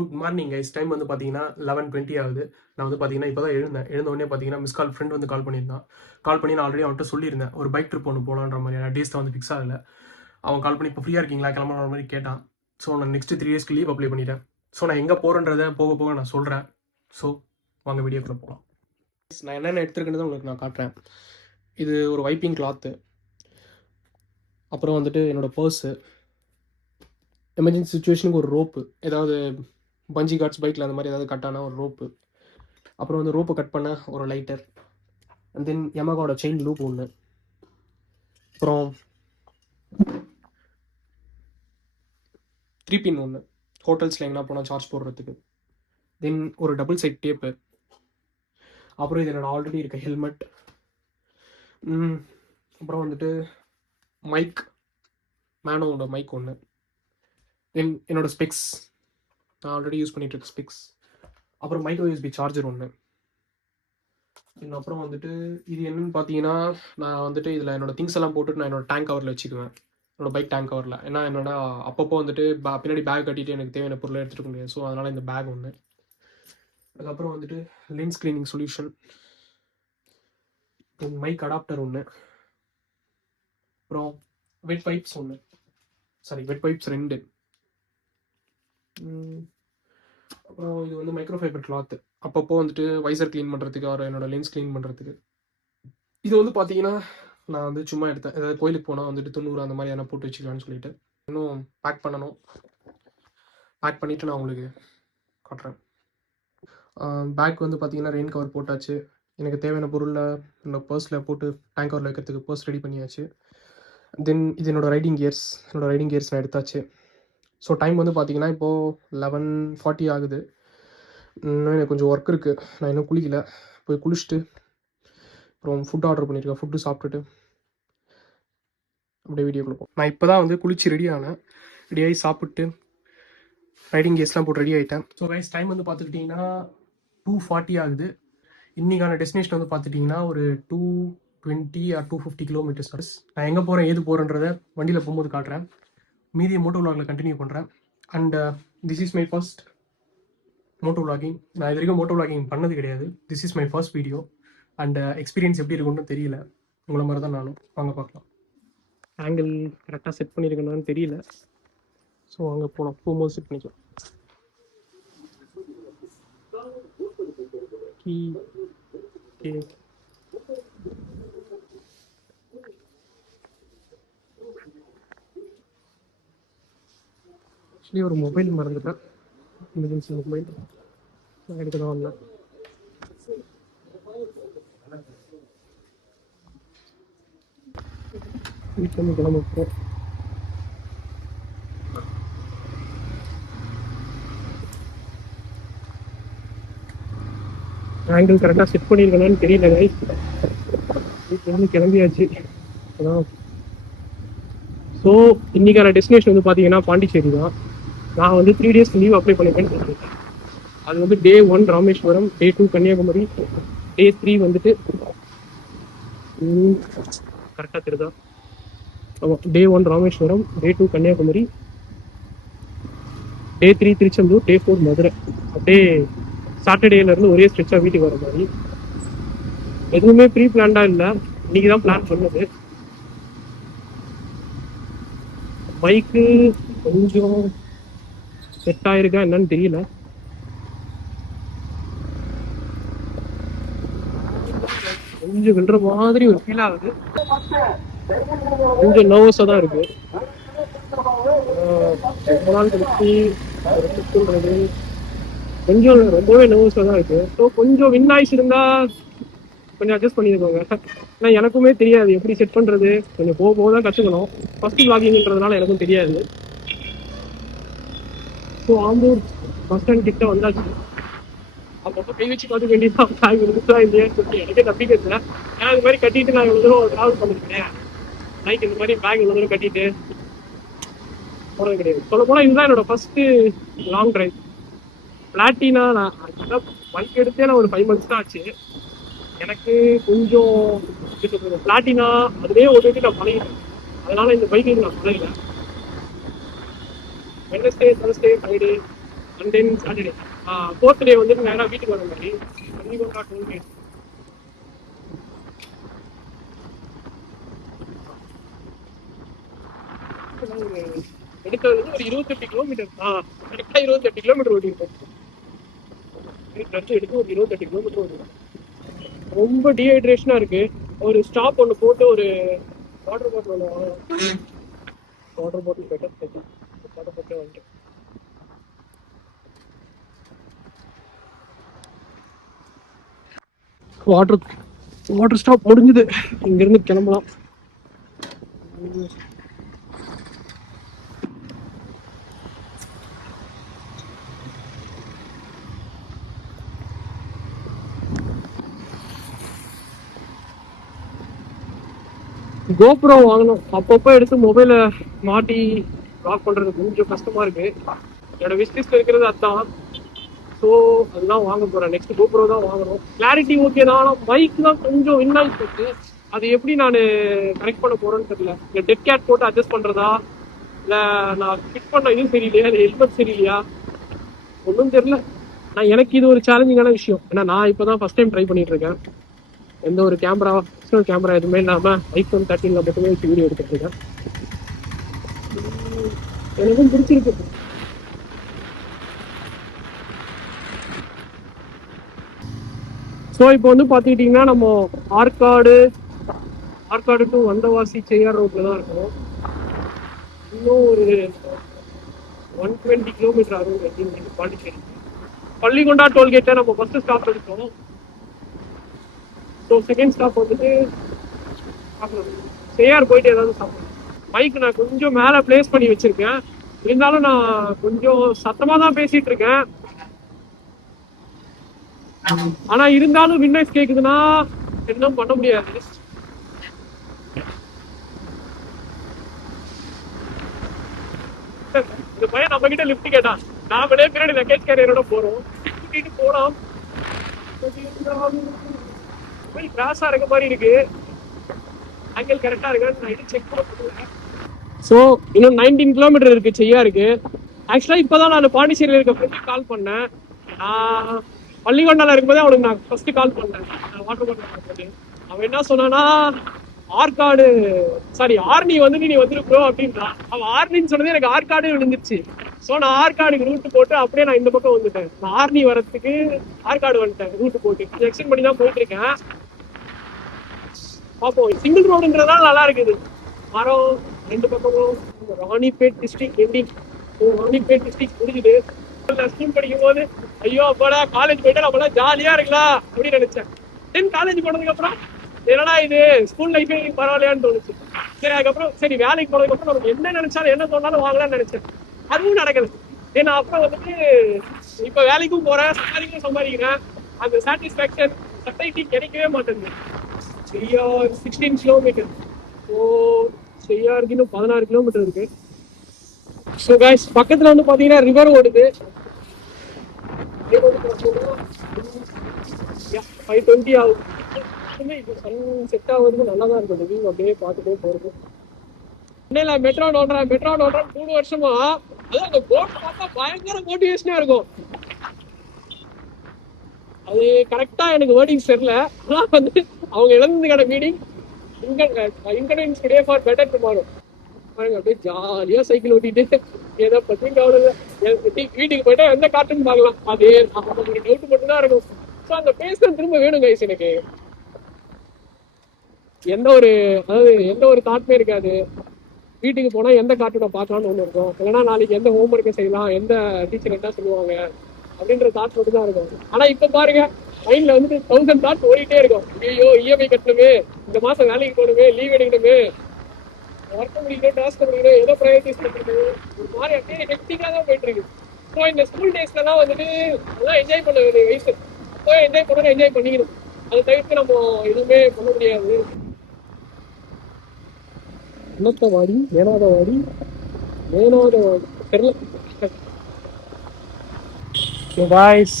Good morning guys. Time வந்து பார்த்தீங்கன்னா 11:20 ஆகுது. நான் வந்து பார்த்தீங்கன்னா இப்போ தான் எழுந்த உடனே பார்த்தீங்கன்னா மிஸ் கால் ஃப்ரெண்ட் வந்து கால் பண்ணியிருந்தான். கால் பண்ணி நான் ஆல்ரெடி அவன்கிட்ட சொல்லியிருந்தேன், ஒரு பைக் ட்ரிப் ஒன்று போகலான்ற மாதிரியான டேஸ் தான் வந்து ஃபிக்ஸ் ஆகலை. அவன் கால் பண்ணி இப்போ ஃப்ரீயாக இருக்கீங்களா கிளம்புற மாதிரி கேட்டான். ஸோ நான் நெக்ஸ்ட் 3 டேஸ்க்கு லீவ் அப்ளை பண்ணிட்டேன். ஸோ நான் எங்கே போகிறேன்றதை போக போக நான் சொல்கிறேன். ஸோ வாங்க வீடியோக்குள்ளே போகலாம். நான் என்னென்ன எடுத்துருக்கேன்னு உங்களுக்கு நான் காட்டுறேன். இது ஒரு வைப்பிங் கிளாத்து, அப்புறம் வந்துட்டு என்னோடய பர்ஸு, எமர்ஜென்சி சுச்சுவேஷனுக்கு ஒரு ரோப்பு, ஏதாவது பஞ்சி கார்ட்ஸ் பைக்கில் அந்த மாதிரி ஏதாவது கட்டான ஒரு ரோப்பு, அப்புறம் வந்து ரோப்பை கட் பண்ண ஒரு லைட்டர், அண்ட் தென் யமகாவோட செயின் லூப் ஒன்று, அப்புறம் 3 பின் ஒன்று ஹோட்டல்ஸில் எங்கன்னா போனால் சார்ஜ் போடுறதுக்கு, தென் ஒரு டபுள் சைட் டேப்பு, அப்புறம் இது என்னோட ஆல்ரெடி இருக்க ஹெல்மெட், அப்புறம் வந்துட்டு மைக், மேனோட மைக் ஒன்று, தென் என்னோடய ஸ்பெக்ஸ், நான் ஆல்ரெடி யூஸ் பண்ணிட்டு இருக்க ஸ்பெக்ஸ், அப்புறம் மைக்ரோ யூஎஸ்பி சார்ஜர் ஒன்று. அப்புறம் வந்துட்டு இது என்னன்னு பார்த்தீங்கன்னா, நான் வந்துட்டு இதில் என்னோடய திங்ஸ் எல்லாம் போட்டுட்டு நான் என்னோட டேங்க் கவரில் வச்சுக்குவேன், என்னோடய பைக் டேங்க் கவரில். ஏன்னா என்னோட அப்பப்போ வந்துட்டு பின்னாடி பேக் கட்டிட்டு எனக்கு தேவையான பொருளை எடுத்துகிட்டு முடியாது. ஸோ அதனால் இந்த பேக் ஒன்று. அதுக்கப்புறம் வந்துட்டு lens cleaning solution, mic adapter ஒன்று, அப்புறம் வெட் பைப்ஸ் ஒன்று, வெட் பைப்ஸ் 2, அப்புறம் இது வந்து மைக்ரோஃபைபர் கிளாத்து, அப்பப்போ வந்துட்டு வைசர் க்ளீன் பண்ணுறதுக்கு, அவர் என்னோட லென்ஸ் க்ளீன் பண்ணுறதுக்கு. இது வந்து பார்த்தீங்கன்னா நான் வந்து சும்மா எடுத்தேன், ஏதாவது கோயிலுக்கு போனால் வந்துட்டு 90 அந்த மாதிரி போட்டு வச்சுக்கலான்னு சொல்லிட்டு. இன்னும் பேக் பண்ணணும். பேக் பண்ணிவிட்டு நான் உங்களுக்கு காட்டுறேன். பேக் வந்து பார்த்தீங்கன்னா ரெயின் கவர் போட்டாச்சு. எனக்கு தேவையான பொருளில் என்னோடய பர்ஸில் போட்டு டேங்க் கவரில் வைக்கிறதுக்கு பர்ஸ் ரெடி பண்ணியாச்சு. தென் இது என்னோடய ரைடிங் கியர்ஸ் நான் எடுத்தாச்சு. ஸோ டைம் வந்து பார்த்தீங்கன்னா இப்போது 11:40 ஆகுது. இன்னும் எனக்கு கொஞ்சம் ஒர்க் இருக்குது. நான் இன்னும் குளிக்கல. போய் குளிச்சுட்டு அப்புறம் ஃபுட் ஆர்டர் பண்ணியிருக்கேன். ஃபுட்டு சாப்பிட்டுட்டு அப்படியே வீடியோ கொடுப்போம். நான் இப்போ தான் வந்து குளிச்சு ரெடியாகி சாப்பிட்டு ரைடிங் கேஸ்லாம் போட்டு ரெடி ஆகிட்டேன். ஸோ கைஸ் டைம் வந்து பார்த்துக்கிட்டிங்கன்னா 2:40 ஆகுது. இன்றைக்கான டெஸ்டினேஷன் வந்து பார்த்துட்டிங்கன்னா ஒரு 220 or 250 கிலோமீட்டர்ஸ். நான் எங்கே போகிறேன் ஏது போகிறேன்றதை வண்டியில் போகும்போது காட்டுறேன். மீதிய மோட்டோ விலாகில் கண்டினியூ பண்ணுறேன். And this is my first moto vlogging. நான் இது வரைக்கும் மோட்டோ விலாகிங் பண்ணது கிடையாது. This is my first video. And experience எப்படி இருக்குன்னு தெரியல. உங்களை மாதிரி தான் நானும். வாங்க பார்க்கலாம். ஆங்கிள் கரெக்டாக செட் பண்ணியிருக்கேன்னு தெரியல. ஸோ அங்கே போகும்போது செட் பண்ணிக்கலாம். ஆக்சுவலி ஒரு மொபைல் மறந்துட்டேன். எமர்ஜென்சி மொபைல் நான் எடுக்க தான் வந்தேன். வீட்டில் கிளம்பிப்போம். ஆங்கிள் கரெக்டாக செட் பண்ணியிருக்கேனான்னு தெரியல கைஸ். வீட்டில் கிளம்பியாச்சு. அதான். ஸோ இன்றைக்கான டெஸ்டினேஷன் வந்து பார்த்தீங்கன்னா பாண்டிச்சேரி தான். நான் வந்து 3 டேஸ்க்கு லீவ் அப்ளை பண்ணிப்பேன்னு சொல்லியிருக்கேன். அது வந்து Day 1 Rameswaram, Day 2 Kanyakumari, Day 3 வந்துட்டு கரெக்டாக தெரியுதா? ஆமாம், Day 1 Rameswaram, Day 2 Kanyakumari, Day 3 Tiruchendur, Day 4 Madurai. அப்படியே சாட்டர்டேலேருந்து ஒரே ஸ்ட்ரெச்சாக வீட்டுக்கு வர மாதிரி. எதுவுமே ப்ரீ பிளான்டாக இல்லை, இன்னைக்கு தான் பிளான் பண்ணது. பைக்கு கொஞ்சம் செட் ஆயிருக்கா என்னன்னு தெரியல. கொஞ்சம் விழுற மாதிரி ஒரு ஃபீல் ஆகுது. கொஞ்சம் நர்வஸாக தான் இருக்கு. ரொம்ப நாள் கழிச்சு சொல்றது கொஞ்சம் ரொம்பவே நர்வஸாக தான் இருக்கு. ஸோ கொஞ்சம் வின் ஆயிடுச்சு இருந்தா கொஞ்சம் அட்ஜஸ்ட் பண்ணியிருக்கோங்க. ஏன்னா எனக்குமே தெரியாது எப்படி செட் பண்ணுறது. கொஞ்சம் போக போக தான் கற்றுக்கணும். ஃபர்ஸ்ட் விளாகிங்கிறதுனால எனக்கும் தெரியாது. ஸோ ஆம்பூர் பஸ் ஸ்டாண்ட் கிட்ட வந்தாச்சு. அப்பப்போ கை வச்சு பார்த்துக்க வேண்டியதான் பேக் இருக்குதா இல்லையான்னு சொல்லி. எனக்கே நம்பிக்கை இல்லை. ஏன்னா இது மாதிரி கட்டிட்டு நான் இவ்வளோ தூரம் ட்ராவல் பண்ணிருக்கேன். பைக் இந்த மாதிரி பேக் இவ்வளோ தூரம் கட்டிட்டு போனது கிடையாது. சொல்ல போனால் இதுதான் என்னோட ஃபர்ஸ்ட்டு லாங் ட்ரைவ். பிளாட்டினா நான் பைக் எடுத்தே நான் ஒரு 5 months தான் ஆச்சு. எனக்கு கொஞ்சம் பிளாட்டினா அதுலேயே ஓட்டிட்டு நான் பழகிட்டேன். அதனால இந்த பைக்கிங் நான் பழகலை. Wednesday, Thursday, Friday and then Saturday 4th day வந்துட்டு நேராக வீட்டுக்கு வர மாதிரி பள்ளிகொண்டா டோல்கேட். எடுக்கிறது ஒரு 28 கிலோமீட்டர். கரெக்டாக 28 கிலோமீட்டர் ஓட்டிருக்கோம். எடுத்து ஒரு 28 கிலோமீட்டர் ஓட்டிருக்கோம். ரொம்ப டீஹைட்ரேஷனா இருக்கு. ஒரு ஸ்டாப் ஒன்று போட்டு ஒரு water bottle better water bottle வந்துட்டு வாட்டர் ஸ்டாப் முடிஞ்சுது. இங்கிருந்து கிளம்பலாம். கோப்ரோ வாங்கணும். அப்பப்போ எடுத்து மொபைலை மாட்டி லாக் பண்றது கொஞ்சம் கஷ்டமா இருக்கு. என்னோட விஷ்லிஸ்ட்ல இருக்கிறது அதுதான். ஸோ அதுதான் வாங்க போறேன். நெக்ஸ்ட் கோப்ரோ தான் வாங்கணும். கிளாரிட்டி ஓகே தான், ஆனால் மைக் தான் கொஞ்சம் வின் ஆகிட்டு. அது எப்படி நான் கரெக்ட் பண்ண போறேன்னு தெரியல. இந்த டெட் கேட் போட்டு அட்ஜஸ்ட் பண்றதா, இல்லை நான் ஃபிட் பண்ண இதுவும் சரியில்லையா, இல்லை ஹெல்மெட் சரியில்லையா, ஒன்றும் தெரியல. நான் எனக்கு இது ஒரு சேலஞ்சிங்கான விஷயம். ஏன்னா நான் இப்போதான் ஃபர்ஸ்ட் டைம் ட்ரை பண்ணிட்டு இருக்கேன். எந்த ஒரு கேமரா எதுவுமே இல்லாம iPhone 13 மட்டுமே வச்சு வீடியோ எடுத்துட்டு இருக்கேன். எனக்கும் பிடிச்சிருக்கு. ஸோ இப்போ வந்து பார்த்துக்கிட்டிங்கன்னா நம்ம ஆற்காடு டு வந்தவாசி செய்யார் ரோட்ல தான் இருக்கோம். இன்னும் ஒரு 120 கிலோமீட்டர் ஆகும் அப்படின்னு பாண்டிச்சேரி. பள்ளிகொண்டா டோல்கேட்டை நம்ம ஃபர்ஸ்ட் ஸ்டாப் எடுத்தோம். ஸோ செகண்ட் ஸ்டாப் வந்துட்டு செய்யார் போயிட்டு ஏதாவது சாப்பிடணும். மைக் நான் கொஞ்சம் மேலே பிளேஸ் பண்ணி வச்சிருக்கேன். இருந்தாலும் நான் கொஞ்சம் சத்தமாக தான் பேசிட்டு இருக்கேன். ஆனா இருந்தாலும் வின்னைஸ் கேக்குதுன்னா என்ன பண்ண முடியாது. இந்த பையன் நம்ம கிட்ட லிஃப்ட் கேட்டான். நாமளே பின்னாடி லக்கேஜ் கேரியரோட போறோம். கூட்டிட்டு போலாம். கிராஸா இருக்க மாதிரி இருக்கு. ஆங்கிள் கரெக்டா இருக்கான்னு நான் செக் பண்ண. ஸோ இன்னும் 19 கிலோமீட்டர் இருக்கு செய்யாருக்கு. ஆக்சுவலா இப்பதான் நான் பாண்டிச்சேரியில் இருக்க ஃப்ரெண்டுக்கு கால் பண்ணேன். பள்ளிகொண்டால இருக்கும்போதே அவனுக்கு நான் ஃபர்ஸ்ட் கால் பண்ணேன். வாட்டர் பாட்டில் அவன் என்ன சொன்னான்னா, ஆர்னி வந்துட்டு நீ வந்துருக்கோம் அப்படின்றான். அவன் ஆர்னின்னு சொன்னது எனக்கு ஆற்காடு விழுந்துருச்சு. ஸோ நான் ஆற்காடுக்கு ரூட் போட்டு அப்படியே நான் இந்த பக்கம் வந்துட்டேன். நான் ஆர்னி வரத்துக்கு ஆற்காடு வந்துட்டேன் ரூட் போட்டு. எக்ஸ்டெண்ட் பண்ணி தான் போயிட்டு இருக்கேன். பார்ப்போம். சிங்கிள் ரோடுன்றதால நல்லா இருக்குது. மரம் ரெண்டு பக்கமும். Ranipet district ending. Ranipet district முடிஞ்சுது. ஸ்கூல் படிக்கும் போது ஐயோ அப்பாடா காலேஜ் போயிட்டு நம்மளாம் ஜாலியா இருக்கலாம் அப்படின்னு நினைச்சேன். தென் காலேஜ் போனதுக்கு அப்புறம் என்னடா இது ஸ்கூல் லைஃபே பரவாயில்லையான்னு தோணுச்சு. சரி அதுக்கப்புறம் சரி வேலைக்கு போனதுக்கு அப்புறம் நமக்கு என்ன நினைச்சாலும் என்ன தோணாலும் வாங்கலாம்னு நினைச்சேன். அதுவும் நடக்கல. ஏன்னா அப்புறம் வந்துட்டு இப்ப வேலைக்கும் போறேன், சம்பாதிக்கிறேன். அந்த சாட்டிஸ்பாக்சன் சொசைட்டி கிடைக்கவே மாட்டேங்குது. செய்யார் 16 கிலோமீட்டர். செய்யாருக்கு இன்னும் 16 கிலோமீட்டர் இருக்கு. ஸோ கைஸ் பக்கத்துல வந்து பாத்தீங்கன்னா ரிவர் ஓடுது. 5:20 ஆகும். இப்போ சன் செட் ஆகுறது நல்லா தான் இருக்கும். வியூ அப்படியே பார்த்துட்டே போறது. சென்னையில மெட்ரோ நோடுறேன் 3 வருஷமா. அதான் அந்த போட் பார்த்தா பயங்கர மோட்டிவேஷனா இருக்கும். அது கரெக்டா எனக்கு வேர்டிங்ஸ் தெரியல. ஆனா வந்து அவங்க இழந்ததுக்கான meaning inconvenience today for better tomorrow. அப்படியே ஜாலியா சைக்கிள் ஓட்டிட்டு ஏதோ பத்தி கவலை வீட்டுக்கு போயிட்டா எந்த கார்ட்டூன் பார்க்கலாம். அதே ஒரு டவுட் மட்டும் தான் இருக்கும். ஸோ அந்த பேச திரும்ப வேணும் கைஸ். எனக்கு எந்த ஒரு தாட்மே இருக்காது. வீட்டுக்கு போனா எந்த கார்ட்டூனை பார்க்கலாம்னு ஒண்ணு இருக்கும். இல்லைன்னா நாளைக்கு எந்த ஹோம் ஒர்க்கை செய்யலாம், எந்த டீச்சர் என்ன சொல்லுவாங்க அப்படின்ற தாட் மட்டும் தான் இருக்கும். ஆனா இப்ப பாருங்க மைண்ட்ல வந்துட்டு 1000 தாட் ஓடிட்டே இருக்கும். ஐயோ இஎம்ஐ கட்டணுமே, இந்த மாசம் வேலைக்கு போகணுமே, லீவ் எடுக்கணுமே, ஒர்க் முடிக்கணும், டாஸ்க் முடிக்கணும், ஏதோ ப்ரையாரிட்டிஸ் பண்ணிக்கணும். ஒரு மாதிரி அப்படியே ஹெக்டிக்கா தான் போயிட்டு இருக்கு. ஸோ இந்த ஸ்கூல் டேஸ்லாம் வந்துட்டு அதெல்லாம் என்ஜாய் பண்ண வேண்டிய வயசு. அப்போ என்ஜாய் பண்ணணும், என்ஜாய் பண்ணிக்கணும். அதை தவிர்த்து நம்ம எதுவுமே பண்ண முடியாது. இன்னத்தவாடி வேணாதவாடி தெரியல. பாய்ஸ்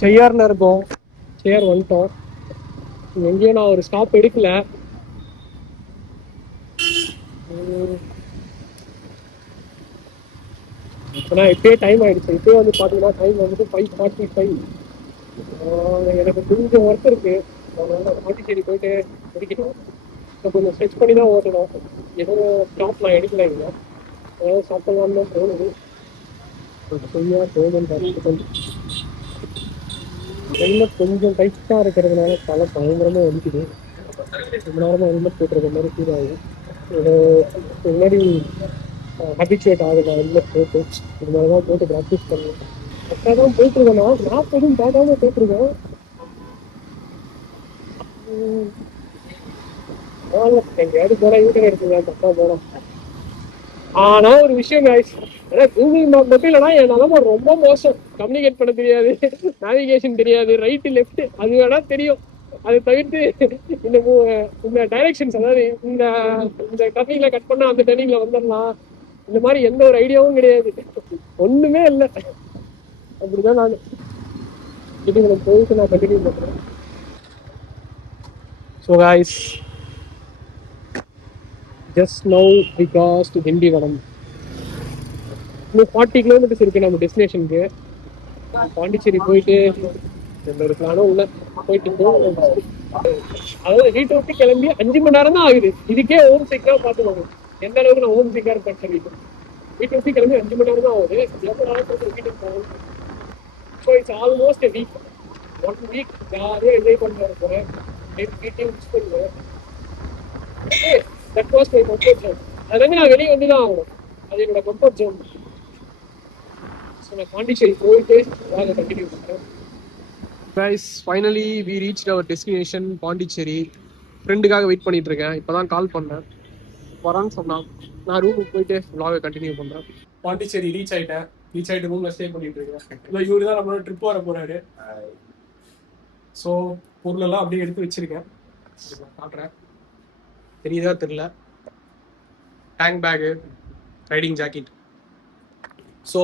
செய்யார்ல இருக்கோம். செய்யார் வந்துட்டோம். எங்கேயும் நான் ஒரு ஸ்டாப் எடுக்கல. ஏன்னா இப்பயே டைம் ஆயிடுச்சு. இப்பயே வந்து பார்த்தீங்கன்னா டைம் வந்துட்டு 5:45. எனக்கு கொஞ்சம் ஒர்க் இருக்கு. அதனால பாண்டிச்சேரி போயிட்டு முடிக்கணும். கொஞ்சம் ஸ்ட்ரெச் பண்ணி தான் ஓட்டணும். எதுவும் ஸ்டாப் நான் எடுக்கல இல்லை. ஏதாவது சாப்பிடலாம்னு தான் தோணுது. சரியா தோணும். ஹெல்மெட் கொஞ்சம் டைட்டாக இருக்கிறதுனால தலை பயங்கரமாக வலிக்குது. ரொம்ப நேரமாக ஹெல்மெட் போட்டுருக்க மாதிரி ஃபீல் ஆகுது. இது முன்னாடி ஹேபிச்சுவேட் ஆகுது ஹெல்மெட் போட்டு. இது மாதிரி தான் போட்டு ப்ராக்டிஸ் பண்ணுவேன். கரெக்டாக தான் போயிட்டுருக்கேன். நான் எதுவும் பார்க்காம போயிட்டுருக்கேன். எங்கேயாவது போனால் யூட்டன் எடுத்துக்கலாம், தப்பாக போனோம். ஆனா ஒரு விஷயம் guys, ஏன்னா கூகுள் மேப் மட்டும் இல்லைன்னா என் நிலமை ரொம்ப மோசம். கம்யூனிகேட் பண்ண தெரியாது, நேவிகேஷன் தெரியாது, ரைட்டு லெஃப்ட் அது வேணா தெரியும். அதை தவிர்த்து இந்த இந்த டைரக்ஷன்ஸ், அதாவது இந்த இந்த டர்னிங்ல கட் பண்ணா அந்த டர்னிங்ல வந்துடலாம், இந்த மாதிரி எந்த ஒரு ஐடியாவும் கிடையாது. ஒண்ணுமே இல்லை. அப்படிதான் நான் இது போயிட்டு நான் கண்டினியூ பண்றேன். So guys, just now we crossed Tindivanam. இன்னும் 40 கிலோமீட்டர்ஸ் இருக்கு நம்ம டெஸ்டினேஷனுக்கு. பாண்டிச்சேரி போயிட்டு எந்த ஒரு பிளானும் இல்லை. போயிட்டு அதாவது வீட்டை விட்டு கிளம்பி 5 மணி நேரம் தான் ஆகுது. இதுக்கே ஹோம் சிக்கா பார்த்துக்கோங்க எந்த அளவுக்கு நான் ஹோம் சிக்கா இருப்பேன் சொல்லிட்டு. வீட்டை விட்டு கிளம்பி 5 மணி நேரம் தான் ஆகுது. எவ்வளோ நாள் வீட்டுக்கு போகும். So it's almost a week. 1 week ஜாலியாக என்ஜாய் பண்ண போகிறேன். வீட்டையும் மிஸ் பண்ணுவேன். That was my comfort zone. அதுலேருந்து நான் வெளியே வந்து தான் ஆகணும். அது என்னோட கம்ஃபர்ட் ஜோன். நான் பாண்டிச்சேரி போயிட்டு வாங்க கண்டினியூ பண்ணுறேன். Guys, finally we reach our destination Pondicherry. ஃப்ரெண்டுக்காக வெயிட் பண்ணிட்டு இருக்கேன். இப்போ தான் கால் பண்ணேன், வரான்னு சொன்னான். நான் ரூமுக்கு போயிட்டு vlog கண்டினியூ பண்ணுறேன். பாண்டிச்சேரி ரீச் ஆகிட்டேன். ரீச் ஆகிட்டு ரூமில் ஸ்டே பண்ணிட்டு இருக்கேன். இல்லை, இவரு தான் நம்மளோட ட்ரிப் வர போகிறாரு. ஸோ பொருளெல்லாம் அப்படியே எடுத்து வச்சிருக்கேன், காட்டுறேன். தெரியுதா தெரியல. Tank bag, riding jacket. So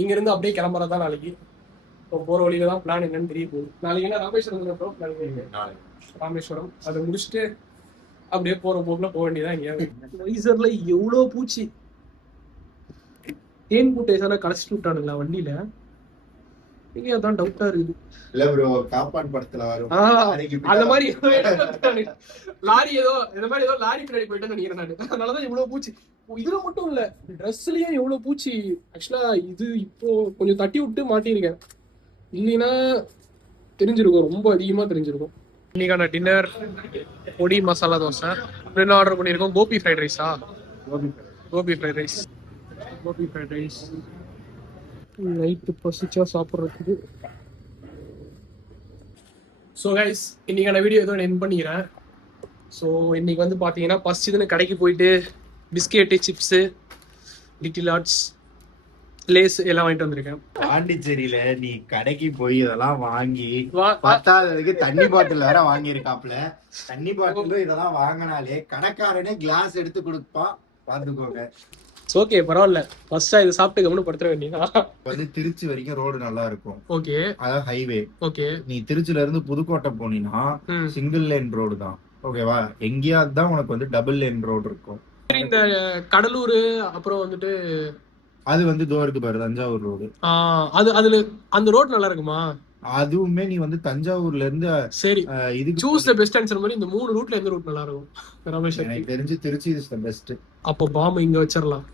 இங்கேருந்து அப்படியே கிளம்புறதா நாளைக்கு. இப்போ போகிற வழியில தான் பிளான் என்னன்னு தெரிய போகுது. நாளைக்கு என்ன ராமேஸ்வரம் ராமேஸ்வரம் அதை முடிச்சுட்டு அப்படியே போகிற போக்குல போக வேண்டியதான். எங்கேயாவது வைசர்ல எவ்வளோ பூச்சி. தேன் பூட்டை சார் களைச்சிட்டு விட்டானுங்களா வண்டியில? இங்கே அதான் டவுட்டா இருக்குது. இல்ல ப்ரோ, காப்பான் படத்துல வரும் அந்த மாதிரி லாரி ஏதோ இந்த மாதிரி ஏதோ லாரி பின்னாடி போயிட்டு நினைக்கிறேன் நான். அதனாலதான் இவ்வளவு பூச்சி. இதுல மட்டும் இல்ல, ட்ரெஸ்லயும் எவ்வளவு பூச்சி. ஆக்சுவலா இது இப்போ கொஞ்சம் தட்டி விட்டு மாட்டியிருக்கேன், இல்லைன்னா தெரிஞ்சிருக்கும், ரொம்ப அதிகமா தெரிஞ்சிருக்கும். இன்னைக்கான டின்னர் பொடி மசாலா தோசை. என்ன ஆர்டர் பண்ணியிருக்கோம்? கோபி ஃப்ரைட் ரைஸா? Gobi fried rice. Gobi fried rice night பசிச்சா சாப்பிட்றதுக்கு. ஸோ கைஸ், இன்னைக்கான வீடியோ ஏதோ என் பண்ணிக்கிறேன். ஸோ இன்னைக்கு வந்து பார்த்தீங்கன்னா பசிச்சுதுன்னு கடைக்கு போயிட்டு biscuit, chips, little hearts, Lay's எல்லாம் வாங்கிட்டு வந்திருக்கேன். பாண்டிச்சேரியில நீ கடைக்கு போய் இதெல்லாம் வாங்கி பத்தாததுக்கு தண்ணி பாட்டில் வேற வாங்கியிருக்காப்ல. தண்ணி பாட்டில் இதெல்லாம் வாங்கினாலே கடைக்காரனே கிளாஸ் எடுத்து கொடுப்பான், பாத்துக்கோங்க. ஓகே, பரவாயில்ல. ஃபர்ஸ்டா இது சாப்பிட்டு கவனம் படுத்த வேண்டியதா. வந்து திருச்சி வரைக்கும் ரோடு நல்லா இருக்கும். ஓகே, அதாவது ஹைவே. ஓகே. நீ திருச்சில இருந்து புதுக்கோட்டை போனீங்கன்னா சிங்கிள் லேன் ரோடு தான், ஓகேவா? எங்கேயாவது தான் உனக்கு வந்து டபுள் லேன் ரோடு இருக்கும். இந்த கடலூர் அப்புறம் வந்துட்டு அது வந்து தோருக்கு பாரு, தஞ்சாவூர் ரோடு. அது அதுல அந்த ரோட் நல்லா இருக்குமா? அதுவுமே நீ வந்து தஞ்சாவூர்ல இருந்து சரி, இதுக்கு சூஸ் தி பெஸ்ட் ஆன்சர் மாதிரி இந்த 3 ரூட்ல எந்த ரூட் நல்லா இருக்கும்? ரமேஷ், எனக்கு தெரிஞ்சு திருச்சி இஸ் தி பெஸ்ட். அப்போ பாம் இங்க வச்சிரலாம்.